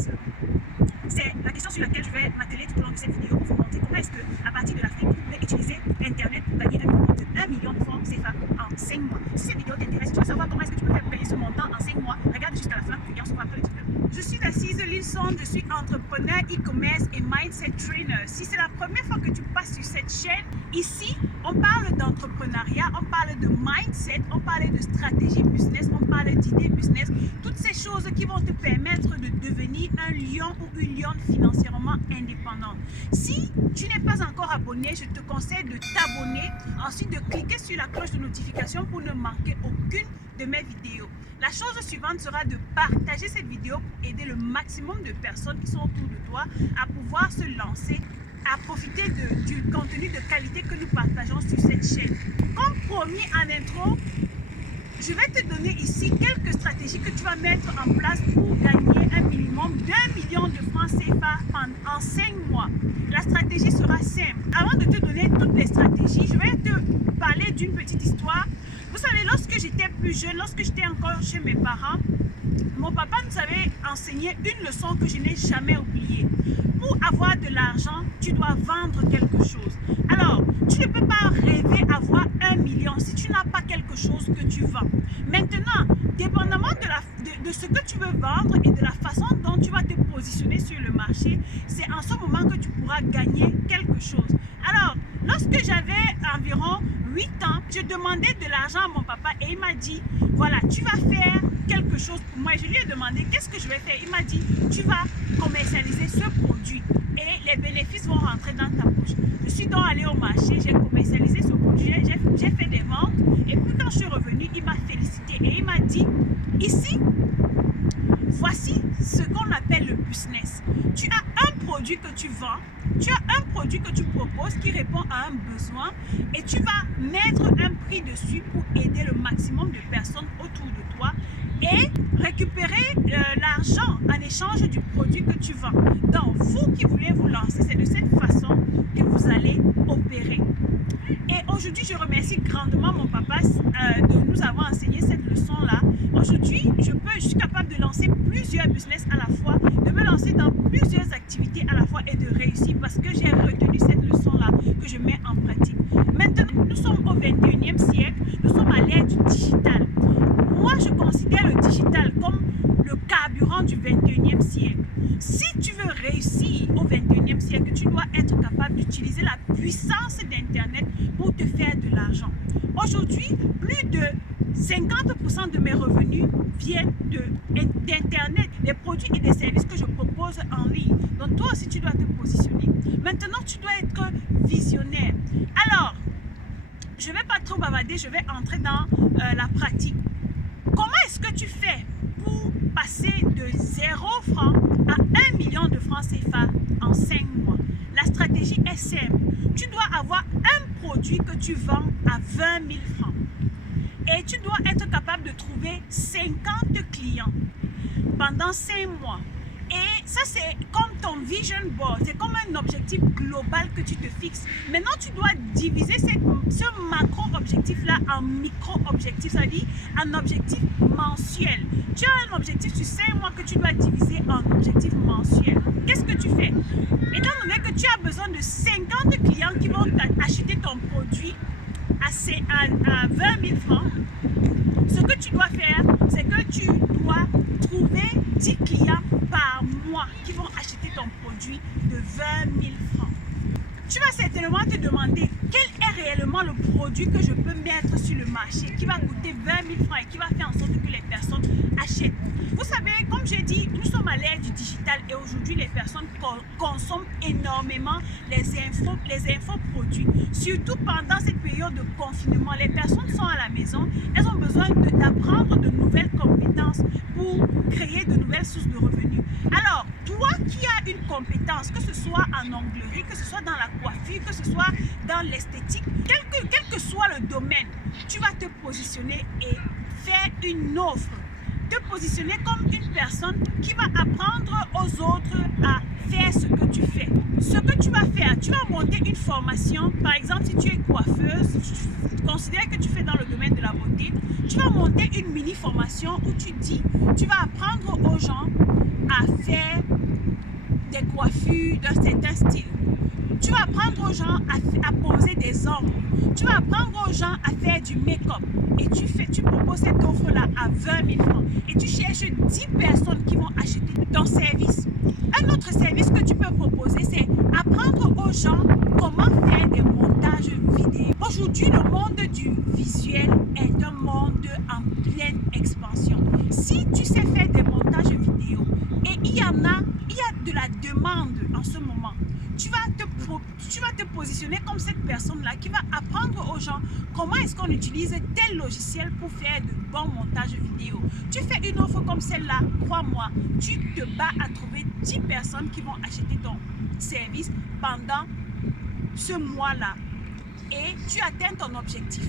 finance. C'est la question sur laquelle je vais m'atteler tout au long de cette vidéo pour vous montrer comment est-ce que, à partir de l'Afrique, vous pouvez utiliser Internet pour gagner un million de francs CFA en 5 mois. Si cette vidéo t'intéresse, tu veux savoir comment est-ce que tu peux faire payer ce montant en 5 mois, regarde jusqu'à la fin et on se voit après le titre. Je suis Assise Lilson, je suis entrepreneur e-commerce et mindset trainer. Si c'est la première fois que tu passes sur cette chaîne, ici, on parle d'entrepreneuriat, on parle de mindset, on parle de stratégie business, on parle d'idées business, toutes ces choses qui vont te permettre de devenir un lion ou une lionne financièrement indépendante. Si tu n'es pas encore abonné, je te conseille de t'abonner, ensuite de cliquer sur la cloche de notification pour ne manquer aucune de mes vidéos. La chose suivante sera de partager cette vidéo pour aider le maximum de personnes qui sont autour de toi à pouvoir se lancer, à profiter du contenu de qualité que nous partageons sur cette chaîne. Comme promis en intro, je vais te donner ici quelques stratégies que tu vas mettre en place pour gagner un minimum d'1 million de francs CFA en 5 mois. La stratégie sera simple. Avant de te donner toutes les stratégies, je vais te parler d'une petite histoire. Vous savez, lorsque j'étais plus jeune, lorsque j'étais encore chez mes parents, mon papa nous avait enseigné une leçon que je n'ai jamais oubliée. Pour avoir de l'argent, tu dois vendre quelque chose. Alors, tu ne peux pas rêver avoir 1 million si tu n'as pas quelque chose que tu vends. Maintenant, dépendamment de ce que tu veux vendre et de la façon dont tu vas te positionner sur le marché, c'est en ce moment que tu pourras gagner quelque chose. Alors, lorsque j'avais environ 8 ans, je demandais de l'argent à mon papa et il m'a dit, voilà, tu vas faire quelque chose pour moi. Et je lui ai demandé, qu'est-ce que je vais faire? Il m'a dit, tu vas commercialiser ce produit et les bénéfices vont rentrer dans ta poche. Je suis donc allée au marché, j'ai commercialisé ce produit, j'ai fait des ventes et puis quand je suis revenue, il m'a félicité et il m'a dit, ici, voici ce qu'on appelle le business. Tu as un produit que tu vends, tu as un produit que tu proposes qui répond à un besoin et tu vas mettre un prix dessus pour aider le maximum de personnes autour de toi et récupérer l'argent en échange du produit que tu vends. Donc, vous qui voulez vous lancer, c'est de cette façon que vous allez opérer. Et aujourd'hui, je remercie grandement mon papa de nous avoir enseigné cette leçon-là. Aujourd'hui, je suis capable de lancer plusieurs business à la fois, de me lancer dans plusieurs activités à la fois et de réussir parce que j'ai retenu cette leçon-là que je mets en pratique. Maintenant, nous sommes au 21e siècle, nous sommes à l'ère du digital. Moi, je considère le digital comme le carburant du 21e siècle. Si tu veux réussir au 21e siècle, tu dois être capable d'utiliser la puissance d'Internet pour te faire de l'argent. Aujourd'hui, plus de 50% de mes revenus viennent d'Internet, des produits et des services que je propose en ligne. Donc toi aussi, tu dois te positionner. Maintenant, tu dois être visionnaire. Alors, je ne vais pas trop bavarder, je vais entrer dans la pratique. Comment est-ce que tu fais pour passer de 0 francs à 1 million de francs CFA en 5 mois? La stratégie est simple. Tu dois avoir un produit que tu vends à 20 000 francs. Et tu dois être capable de trouver 50 clients pendant 5 mois. Et ça, c'est comme ton vision board, c'est comme un objectif global que tu te fixes. Maintenant, tu dois diviser ce macro-objectif-là en micro-objectifs, c'est-à-dire un objectif mensuel. Tu as un objectif sur 5 mois que tu dois diviser en objectif mensuel. Qu'est-ce que tu fais? Étant donné que tu as besoin de 50 clients qui vont acheter ton produit à 20 000 francs, ce que tu dois faire, c'est que tu dois trouver 10 clients par mois qui vont acheter ton produit de 20 000 francs. Tu vas certainement te demander quel est réellement le produit que je peux mettre sur le marché qui va coûter 20 000 francs et qui va faire en sorte que les personnes achètent. Vous savez, comme j'ai dit, nous sommes à l'ère du digital et aujourd'hui les personnes consomment énormément les infoproduits. Surtout pendant cette période de confinement, les personnes sont à la maison, elles ont besoin d'apprendre de nouvelles compétences pour créer de nouvelles sources de revenus. Alors, toi qui as une compétence, que ce soit en onglerie, que ce soit dans la coiffure, que ce soit dans l'esthétique, quel que soit le domaine, tu vas te positionner et faire une offre. Te positionner comme une personne qui va apprendre aux autres à faire ce que tu fais. Ce que tu vas faire, tu vas monter une formation. Par exemple, si tu es coiffeuse, tu considères que tu fais dans le domaine de la beauté, tu vas monter une mini formation où tu vas apprendre aux gens à faire des coiffures d'un certain style. Tu vas apprendre aux gens à poser des ongles. Tu vas apprendre aux gens à faire du make-up. Et tu proposes cette offre-là à 20 000 francs. Et tu cherches 10 personnes qui vont acheter ton service. Un autre service que tu peux proposer, c'est apprendre aux gens comment faire des montages vidéo. Aujourd'hui, le monde du visuel est un monde en pleine expansion. Si tu sais faire des montages vidéo, et il y a de la demande en ce moment, tu vas te positionner comme cette personne-là qui va apprendre aux gens comment est-ce qu'on utilise tel logiciel pour faire de bons montages vidéo. Tu fais une offre comme celle-là, crois-moi, tu te bats à trouver 10 personnes qui vont acheter ton service pendant ce mois-là et tu atteins ton objectif.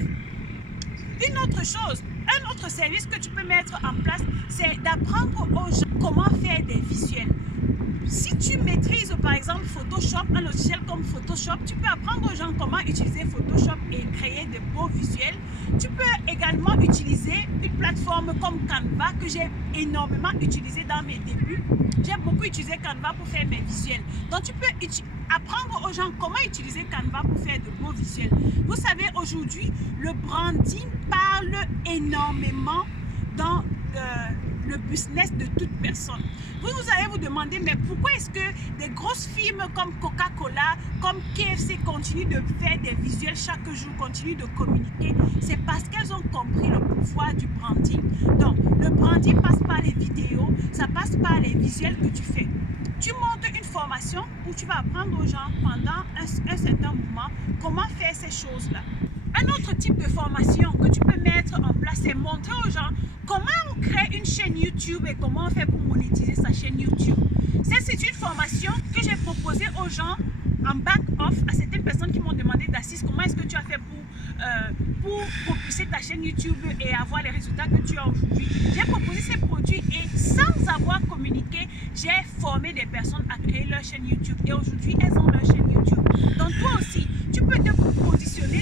Une autre chose, un autre service que tu peux mettre en place, c'est d'apprendre aux gens comment faire des visuels. Si tu maîtrises par exemple Photoshop, un logiciel comme Photoshop, tu peux apprendre aux gens comment utiliser Photoshop et créer de beaux visuels. Tu peux également utiliser une plateforme comme Canva que j'ai énormément utilisé dans mes débuts. J'ai beaucoup utilisé Canva pour faire mes visuels. Donc tu peux apprendre aux gens comment utiliser Canva pour faire de beaux visuels. Vous savez, aujourd'hui, le branding parle énormément dans le business de toute personne. Vous allez vous demander, mais pourquoi est-ce que des grosses firmes comme Coca-Cola, comme KFC continuent de faire des visuels chaque jour, continuent de communiquer? C'est parce qu'elles ont compris le pouvoir du branding. Donc, le branding passe par les vidéos, ça passe par les visuels que tu fais. Tu montes une formation où tu vas apprendre aux gens pendant un certain moment comment faire ces choses-là. Un autre type de formation que tu peux mettre en place, c'est montrer aux gens comment on crée une chaîne YouTube et comment on fait pour monétiser sa chaîne YouTube. C'est une formation que j'ai proposée aux gens en back-off à certaines personnes qui m'ont demandé d'Assis, comment est-ce que tu as fait pour propulser ta chaîne YouTube et avoir les résultats que tu as aujourd'hui. J'ai proposé ces produits et sans avoir communiqué, j'ai formé des personnes à créer leur chaîne YouTube et aujourd'hui elles ont leur chaîne YouTube. Donc toi aussi, tu peux te positionner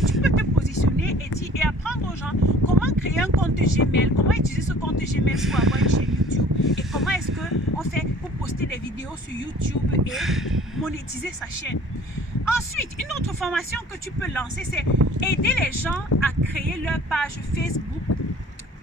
et apprendre aux gens comment créer un compte Gmail, comment utiliser ce compte Gmail pour avoir une chaîne YouTube et comment est-ce qu'on fait pour poster des vidéos sur YouTube et monétiser sa chaîne. Ensuite, une autre formation que tu peux lancer, c'est aider les gens à créer leur page Facebook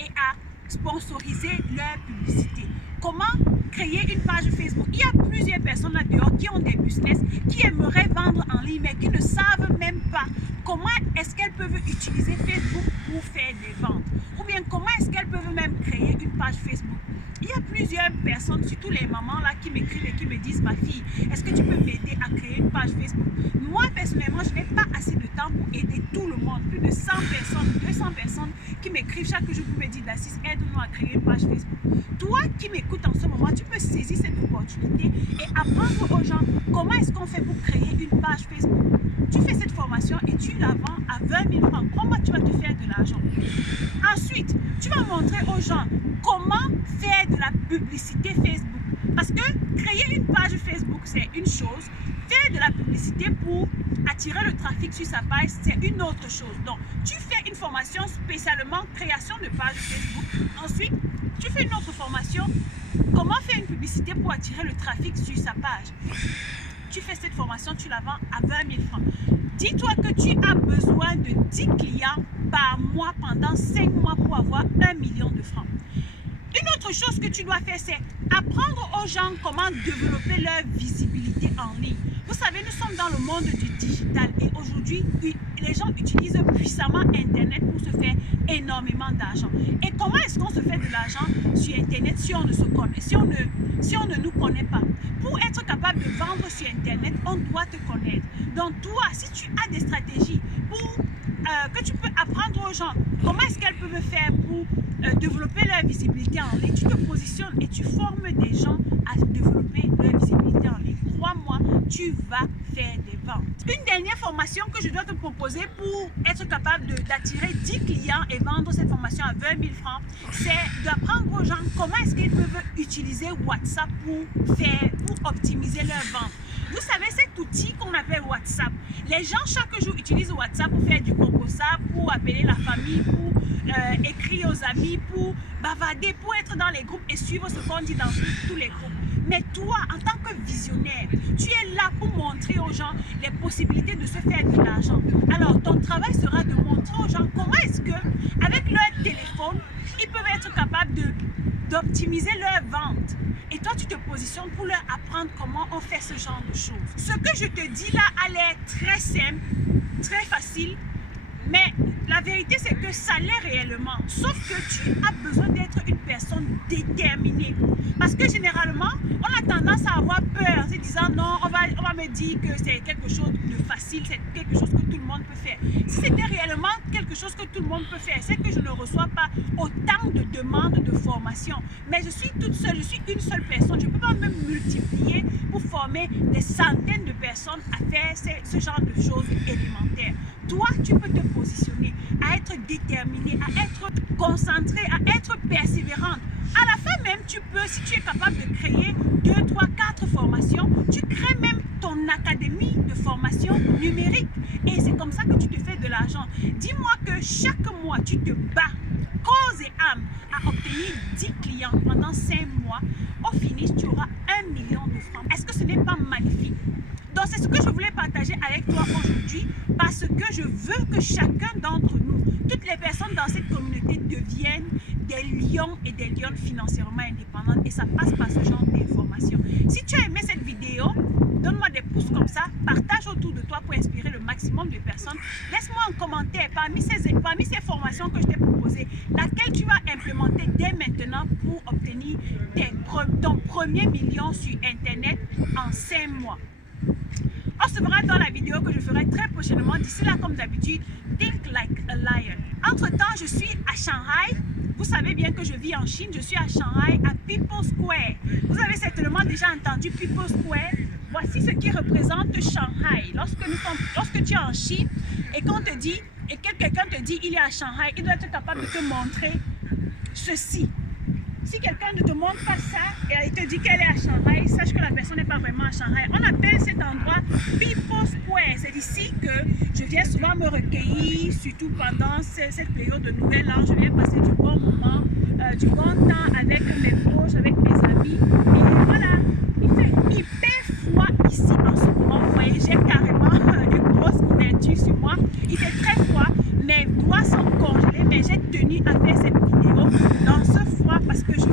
et à sponsoriser leur publicité. Comment créer une page Facebook? Il y a plusieurs personnes là dehors qui ont des business, qui aimeraient vendre en ligne, mais qui ne savent même pas comment est-ce qu'elles peuvent utiliser Facebook pour faire des ventes. Ou bien comment est-ce qu'elles peuvent même créer une page Facebook. Il y a plusieurs personnes, surtout les mamans là, qui m'écrivent et qui me disent, ma fille, est-ce que tu peux m'aider à créer une page Facebook? Moi, personnellement, je n'ai pas assez de temps pour aider tout le monde. Plus de 100 personnes, 200 personnes qui m'écrivent chaque jour pour me dire, Dassis, aide-nous à créer une page Facebook. Toi qui m'écoutes en ce moment, tu peux saisir cette opportunité et apprendre aux gens comment est-ce qu'on fait pour créer une page Facebook. Tu fais cette formation et tu la vends à 20 000 francs. Comment tu vas te faire de l'argent? Ensuite, tu vas montrer aux gens comment faire de la publicité Facebook. Parce que créer une page Facebook, c'est une chose. Faire de la publicité pour attirer le trafic sur sa page, c'est une autre chose. Donc, tu fais une formation spécialement création de page Facebook. Ensuite, tu fais une autre formation, comment faire une publicité pour attirer le trafic sur sa page. Tu fais cette formation, tu la vends à 20 000 francs. Dis-toi que tu as besoin de 10 clients par mois pendant 5 mois pour avoir 1 million de francs. Une autre chose que tu dois faire, c'est apprendre aux gens comment développer leur visibilité en ligne. Vous savez, nous sommes dans le monde du digital et aujourd'hui, les gens utilisent puissamment Internet pour se faire énormément d'argent. Et comment est-ce qu'on se fait de l'argent sur Internet si on ne se connaît, si on ne nous connaît pas? Pour être capable de vendre sur Internet, on doit te connaître. Donc toi, si tu as des stratégies que tu peux apprendre aux gens, comment est-ce qu'elles peuvent faire pour développer leur visibilité en ligne, tu te positionnes et tu formes des gens à développer leur visibilité en ligne. Crois-moi, tu vas faire des ventes. Une dernière formation que je dois te proposer pour être capable d'attirer 10 clients et vendre cette formation à 20 000 francs, c'est d'apprendre aux gens comment est-ce qu'ils peuvent utiliser WhatsApp pour optimiser leur vente. Vous savez, cet outil qu'on appelle WhatsApp, les gens chaque jour utilisent WhatsApp pour faire du composable, pour appeler la famille, pour écrire aux amis, pour bavarder, pour être dans les groupes et suivre ce qu'on dit dans tous les groupes. Mais toi, en tant que visionnaire, tu es là pour montrer aux gens les possibilités de se faire de l'argent. Alors, ton travail sera de montrer aux gens comment est-ce que, avec leur téléphone, ils peuvent être capables d'optimiser leur vente. Et toi, tu te positionnes pour leur apprendre comment on fait ce genre de choses. Ce que je te dis là a l'air très simple, très facile, mais la vérité, c'est que ça l'est réellement. Sauf que tu as besoin d'être une personne déterminée. Parce que généralement, on a tendance à avoir peur en se disant non, on va me dire que c'est quelque chose de facile, c'est quelque chose que tout le monde peut faire. Si c'était réellement quelque chose que tout le monde peut faire, c'est que je ne reçois pas autant de demandes de formation. Mais je suis toute seule, je suis une seule personne. Je ne peux pas me multiplier pour former des centaines de personnes à faire ce genre de choses élémentaires. Toi, tu peux te positionner à être déterminé, à être concentré, à être persévérante. À la fin même, tu peux, si tu es capable de créer 2, 3, 4 formations, tu crées même ton académie de formation numérique. Et c'est comme ça que tu te fais de l'argent. Dis-moi que chaque mois, tu te bats, corps et âme, à obtenir 10 clients pendant 5 mois. Au finish, tu auras 1 million de francs. Est-ce que ce n'est pas magnifique? Donc, c'est ce que je voulais partager avec toi aujourd'hui parce que je veux que chacun d'entre nous, toutes les personnes dans cette communauté deviennent des lions et des lionnes financièrement indépendantes et ça passe par ce genre d'informations. Si tu as aimé cette vidéo, donne-moi des pouces comme ça, partage autour de toi pour inspirer le maximum de personnes. Laisse-moi un commentaire parmi ces formations que je t'ai proposées, laquelle tu vas implémenter dès maintenant pour obtenir ton premier million sur Internet en 5 mois. On se verra dans la vidéo que je ferai très prochainement. D'ici là, comme d'habitude, think like a lion. Entre-temps, je suis à Shanghai. Vous savez bien que je vis en Chine. Je suis à Shanghai, à People Square. Vous avez certainement déjà entendu People Square. Voici ce qui représente Shanghai. Lorsque tu es en Chine et qu'on te dit, et que quelqu'un te dit il est à Shanghai, il doit être capable de te montrer ceci. Si quelqu'un ne te montre pas ça et il te dit qu'elle est à Shanghai, sache que la personne n'est pas vraiment à Shanghai. On appelle cet endroit People Square. C'est ici que je viens souvent me recueillir, surtout pendant cette période de Nouvel An. Je viens passer du bon moment, du bon temps avec mes proches, avec mes amis. Et voilà, il fait hyper froid ici en ce moment. Vous voyez, j'ai carrément une grosse couverture sur moi. Il fait très froid. Mes doigts sont congelés, mais j'ai tenu à faire cette vidéo dans ce froid parce que je